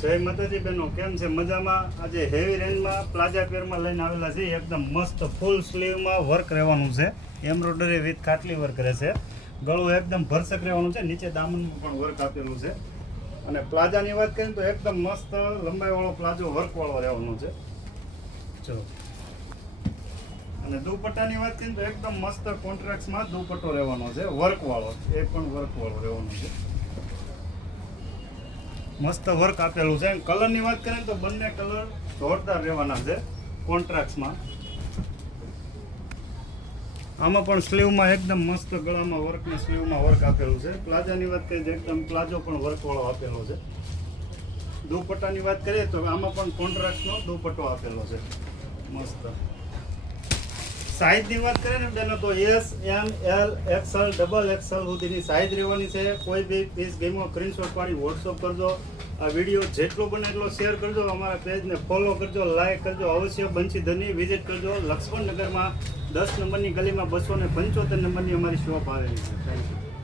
જય માતાજી બહેનો, કેમ છે? મજામાં? આજે હેવી રેન્જમાં પ્લાઝા પેરમાં લઈને આવેલા છે. એકદમ મસ્ત ફૂલ સ્લીવમાં વર્ક રહેવાનું છે. એમ્બ્રોઇડરી વિથ ખાટલી વર્ક રહેશે. ગળું એકદમ ભરસક રહેવાનું છે. નીચે દામનમાં પણ વર્ક આપેલું છે. અને પ્લાઝાની વાત કરીએ તો એકદમ મસ્ત લંબાઈવાળો પ્લાઝો વર્કવાળો રહેવાનો છે. જો અને દુપટ્ટાની વાત કરીએ તો એકદમ મસ્ત કોન્ટ્રાક્ટમાં દુપટ્ટો રહેવાનો છે. વર્કવાળો, એ પણ વર્કવાળો રહેવાનો છે. મસ્ત વર્ક આપેલું છે. કલરની વાત કરીએ તો બંને કલર જોરદાર રહેવાના છે કોન્ટ્રાક્ટમાં. આમાં પણ સ્લીવમાં એકદમ મસ્ત ગળામાં વર્ક ને સ્લીવમાં વર્ક આપેલું છે. પ્લાઝાની વાત કરીએ તો એકદમ પ્લાઝો પણ વર્કવાળો આપેલો છે. દુપટ્ટાની વાત કરીએ તો આમાં પણ કોન્ટ્રાક્ટનો દુપટ્ટો આપેલો છે મસ્ત. સાઇઝની વાત કરીએ ને બેનો તો એસ, એમ, એલ, એક્સએલ, ડબલ એક્સએલ સુધીની સાઇઝ રહેવાની છે. કોઈ બી પીસ ગમ્યો સ્ક્રીનશોટ પાડી વોટ્સઅપ કરજો. આ વિડીયો જેટલો બને એટલો શેર કરજો. અમારા પેજને ફોલો કરજો, લાઈક કરજો. અવશ્ય બંસીધરની વિઝિટ કરજો. લક્ષ્મણનગરમાં 10 નંબરની ગલીમાં 275 નંબરની અમારી શોપ આવેલી છે. Thank you.